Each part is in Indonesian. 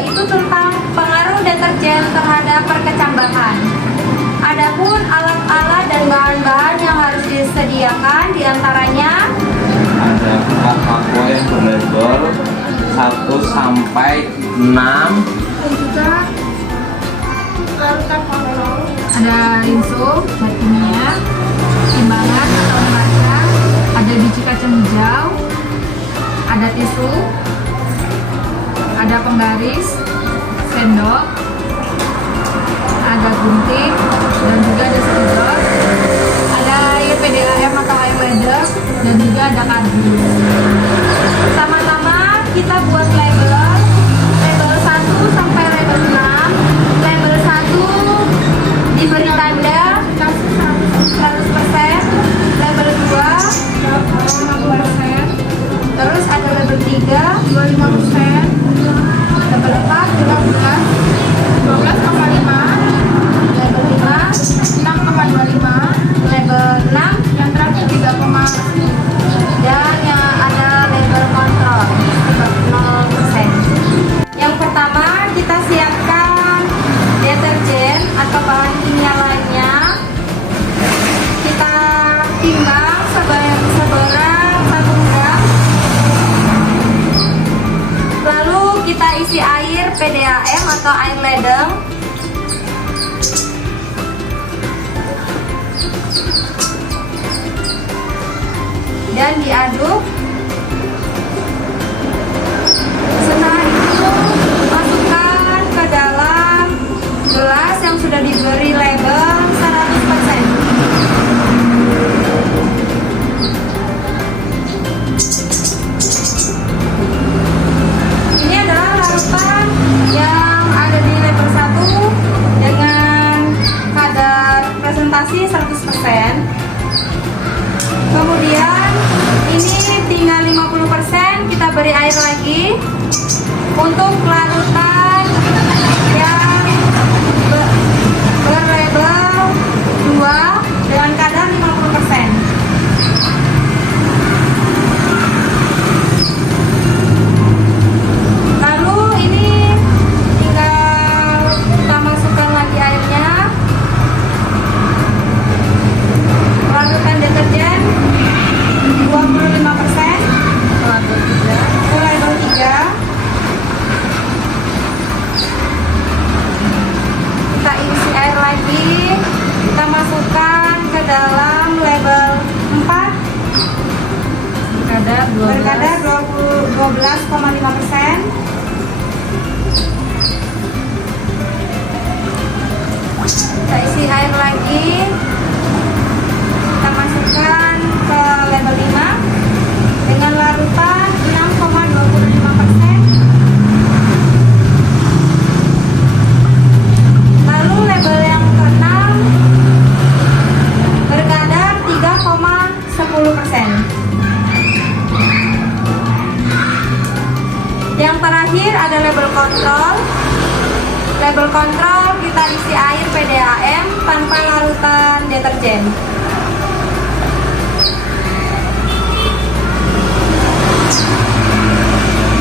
yaitu tentang pengaruh deterjen terhadap perkecambahan. Adapun alat-alat dan bahan-bahan yang harus disediakan diantaranya ada 4 aqua yang berlabel 1 sampai 6, dan juga larutan kontrol. Ada rinso, zat kimia, timbangan atau neraca, ada biji kacang hijau, ada tisu, ada penggaris, sendok, ada gunting, dan juga ada spidol, ada air PDAM atau air ledeng, dan juga ada kardus. Sama-sama kita buat label 1 sampai label 6. Label 1 diberi tanda 100%, label 2 50%, terus ada label 3 25%, label 4 15, 12,5, label 5 6,25, label 6 yang terakhir 3, dan yang ada label kontrol 0%. Yang pertama kita siapkan deterjen atau bahan kimia lainnya. Kita timbang seberat 1 gram. Lalu kita isi air PDAM atau air ledeng. Dan diaduk. Setelah itu masukkan ke dalam gelas yang sudah diberi label 100%. Ini adalah larutan yang ada di label 1 dengan kadar presentasi 100%. Kemudian ini tinggal 50%, kita beri air lagi untuk larutan yang berlabel 2 dengan kadar 50%. Lalu ini tinggal kita masukkan lagi airnya. Larutan deterjen 25%, label 3. Kita isi air lagi, kita masukkan ke dalam label 4 berkadar 12,5%. Kita isi air lagi, kita masukkan ke label 5 dengan larutan 6,25%. Lalu label yang ke-6 berkadar 3,10%. Yang terakhir ada label kontrol. Label kontrol kita isi air PDAM tanpa larutan deterjen.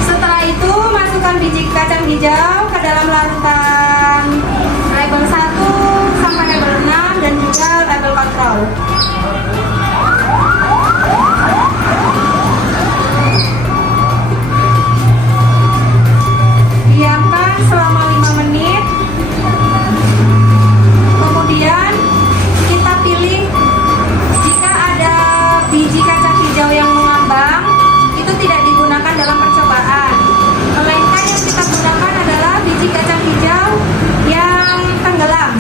Setelah itu masukkan biji kacang hijau ke dalam larutan label 1 sampai label 6 dan juga label kontrol. Diamkan selama 5 menit. Kemudian kita pilih, jika ada biji kacang hijau yang mengambang, itu tidak digunakan dalam percobaan. Melainkan yang kita gunakan adalah biji kacang hijau yang tenggelam.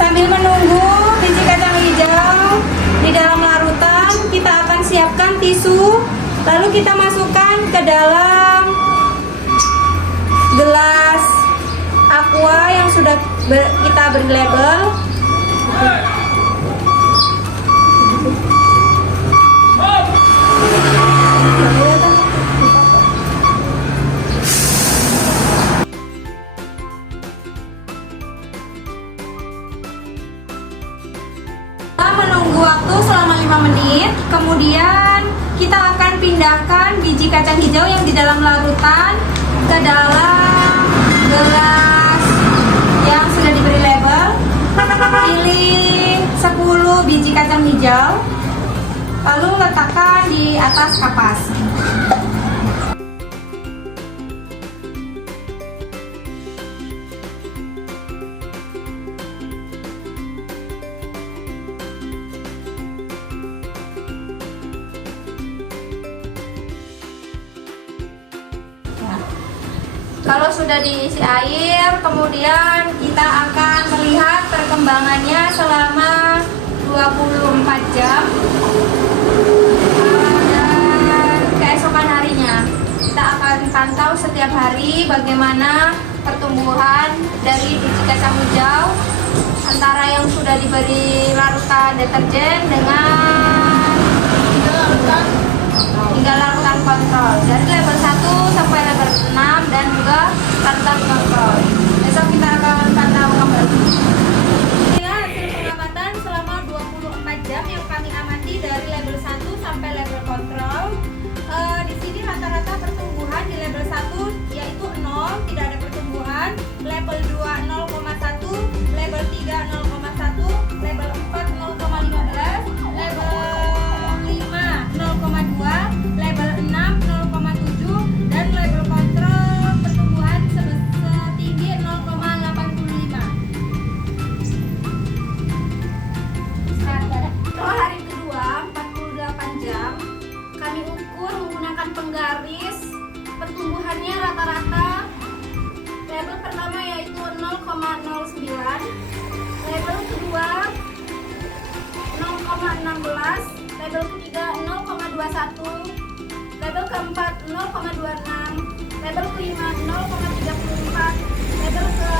Sambil menunggu biji kacang hijau di dalam larutan, kita akan siapkan tisu. Lalu kita masukkan ke dalam gelas aqua yang sudah kita beri label. Setelah menunggu waktu selama 5 menit, kemudian kita akan pindahkan biji kacang hijau yang di dalam larutan ke dalam gelas yang sudah diberi label. Pilih 10 biji kacang hijau, lalu letakkan di atas kapas. Kalau sudah diisi air, kemudian kita akan melihat perkembangannya selama 24 jam dan keesokan harinya. Kita akan pantau setiap hari bagaimana pertumbuhan dari biji kacang hijau antara yang sudah diberi larutan deterjen dengan hingga larutan kontrol dari level 1 sampai level 6 dan juga larutan kontrol. Besok kita akan pantau kembali. Inilah hasil pengamatan selama 24 jam yang kami amati dari level 1 sampai level kontrol. Di sini rata-rata pertumbuhan di level 1 yaitu 0, tidak ada pertumbuhan, level 2 0,1, level 3 0,1, level 4 0,15, level 5 0,2, level 6 0,7 dan level kontrol pertumbuhan setinggi 0,85. Setelah hari kedua 48 jam kami ukur menggunakan penggaris pertumbuhannya rata-rata. Level pertama yaitu 0,09, level kedua 0,16, level ketiga 0,21, level keempat 0,26, level kelima 0,34, level ke